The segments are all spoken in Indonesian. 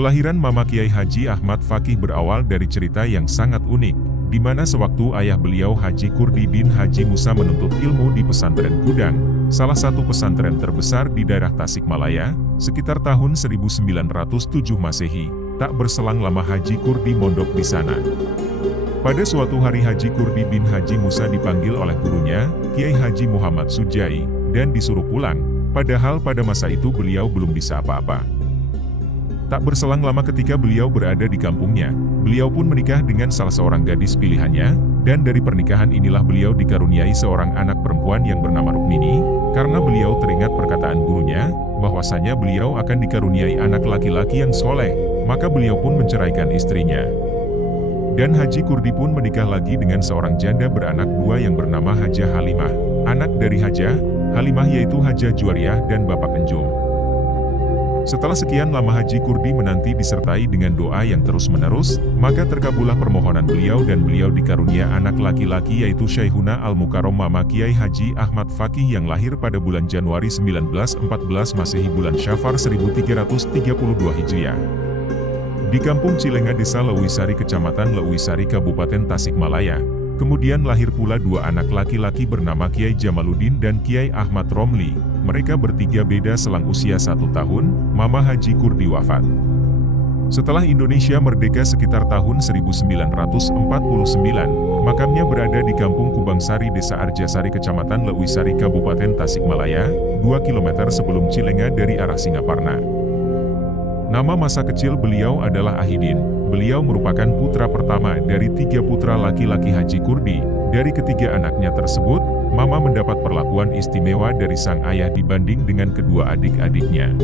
Kelahiran Mama Kiai Haji Ahmad Fakih berawal dari cerita yang sangat unik, di mana sewaktu ayah beliau Haji Kurdi bin Haji Musa menuntut ilmu di pesantren Gudang, salah satu pesantren terbesar di daerah Tasikmalaya, sekitar tahun 1907 Masehi. Tak berselang lama Haji Kurdi mondok di sana. Pada suatu hari Haji Kurdi bin Haji Musa dipanggil oleh gurunya, Kiai Haji Muhammad Sujai, dan disuruh pulang, padahal pada masa itu beliau belum bisa apa-apa. Tak berselang lama ketika beliau berada di kampungnya, beliau pun menikah dengan salah seorang gadis pilihannya, dan dari pernikahan inilah beliau dikaruniai seorang anak perempuan yang bernama Rukmini, karena beliau teringat perkataan gurunya, bahwasanya beliau akan dikaruniai anak laki-laki yang soleh, maka beliau pun menceraikan istrinya. Dan Haji Kurdi pun menikah lagi dengan seorang janda beranak dua yang bernama Hajah Halimah, anak dari Hajah Halimah yaitu Hajah Juwariah dan Bapak Kenjum. Setelah sekian lama Haji Kurdi menanti disertai dengan doa yang terus-menerus, maka terkabullah permohonan beliau dan beliau dikarunia anak laki-laki yaitu Syekhuna Al-Mukarrom Mama Kiai Haji Ahmad Fakih yang lahir pada bulan Januari 1914 Masehi bulan Syafar 1332 Hijriah. Di kampung Cilenga Desa Lewisari Kecamatan Lewisari Kabupaten Tasikmalaya. Kemudian lahir pula dua anak laki-laki bernama Kiai Jamaluddin dan Kiai Ahmad Romli. Mereka bertiga beda selang usia 1 tahun, Mama Haji Kurdi wafat. Setelah Indonesia merdeka sekitar tahun 1949, makamnya berada di Kampung Kubangsari Desa Arjasari Kecamatan Lewisari Kabupaten Tasikmalaya, 2 km sebelum Cilenga dari arah Singaparna. Nama masa kecil beliau adalah Ahidin. Beliau merupakan putra pertama dari 3 putra laki-laki Haji Kurdi. Dari ketiga anaknya tersebut, Mama mendapat perlakuan istimewa dari sang ayah dibanding dengan kedua adik-adiknya.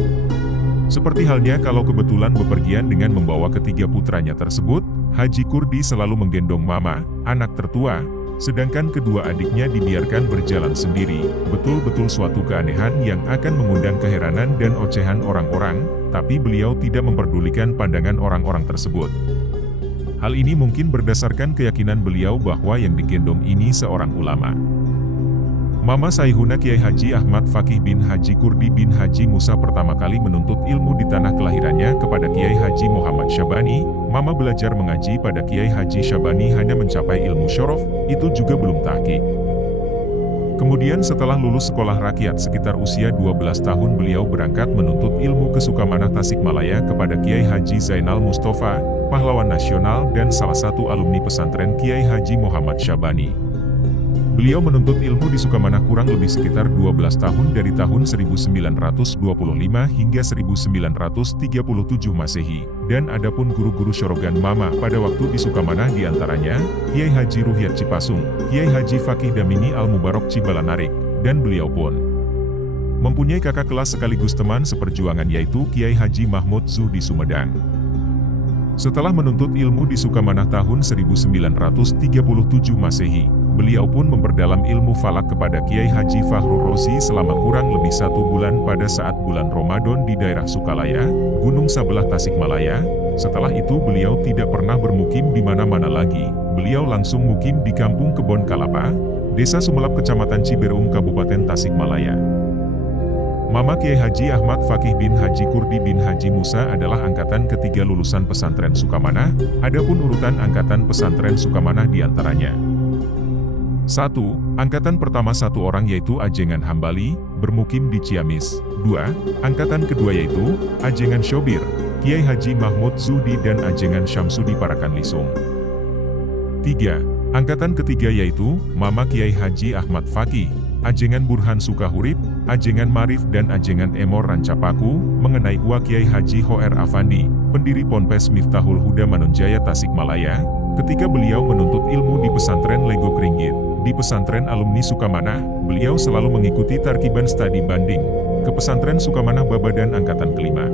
Seperti halnya kalau kebetulan bepergian dengan membawa ketiga putranya tersebut, Haji Kurdi selalu menggendong Mama, anak tertua, sedangkan kedua adiknya dibiarkan berjalan sendiri. Betul-betul suatu keanehan yang akan mengundang keheranan dan ocehan orang-orang, tapi beliau tidak memperdulikan pandangan orang-orang tersebut. Hal ini mungkin berdasarkan keyakinan beliau bahwa yang digendong ini seorang ulama. Mama Syekhuna Kiai Haji Ahmad Fakih bin Haji Kurdi bin Haji Musa pertama kali menuntut ilmu di tanah kelahirannya kepada Kiai Haji Muhammad Syabani. Mama belajar mengaji pada Kiai Haji Syabani hanya mencapai ilmu syorof, itu juga belum tahqiq. Kemudian setelah lulus sekolah rakyat sekitar usia 12 tahun beliau berangkat menuntut ilmu ke Sukamanah Tasikmalaya kepada Kiai Haji Zainal Mustafa, pahlawan nasional dan salah satu alumni pesantren Kiai Haji Muhammad Syabani. Beliau menuntut ilmu di Sukamanah kurang lebih sekitar 12 tahun dari tahun 1925 hingga 1937 Masehi. Dan adapun guru-guru syorogan Mama pada waktu di Sukamanah diantaranya, Kiai Haji Ruhyat Cipasung, Kiai Haji Fakih Damini Al-Mubarok Cibalanarik, dan beliau pun mempunyai kakak kelas sekaligus teman seperjuangan yaitu Kiai Haji Mahmud Zuhdi Sumedang. Setelah menuntut ilmu di Sukamanah tahun 1937 Masehi, beliau pun memperdalam ilmu falak kepada Kiai Haji Fakhrur Rozi selama kurang lebih 1 bulan pada saat bulan Ramadan di daerah Sukalaya, Gunung Sabelah Tasikmalaya. Setelah itu beliau tidak pernah bermukim di mana-mana lagi. Beliau langsung mukim di Kampung Kebon Kalapa, Desa Sumelap Kecamatan Ciberung Kabupaten Tasikmalaya. Mama Kiai Haji Ahmad Fakih bin Haji Kurdi bin Haji Musa adalah angkatan ketiga lulusan pesantren Sukamanah, adapun urutan angkatan pesantren Sukamanah diantaranya. 1. Angkatan pertama 1 orang yaitu Ajengan Hambali, bermukim di Ciamis. 2. Angkatan kedua yaitu Ajengan Syobir, Kiai Haji Mahmud Zuhdi dan Ajengan Syamsudi Parakan Lisung. 3. Angkatan ketiga yaitu Mama Kiai Haji Ahmad Fakih, Ajengan Burhan Sukahurip, Ajengan Marif dan Ajengan Emor Rancapaku, mengenai Wa Kiai Haji Hoer Afandi, pendiri Ponpes Miftahul Huda Manonjaya Tasikmalaya, ketika beliau menuntut ilmu di pesantren Lego Kringgit. Di pesantren alumni Sukamanah, beliau selalu mengikuti tarkiban studi banding ke pesantren Sukamanah Babadan angkatan kelima.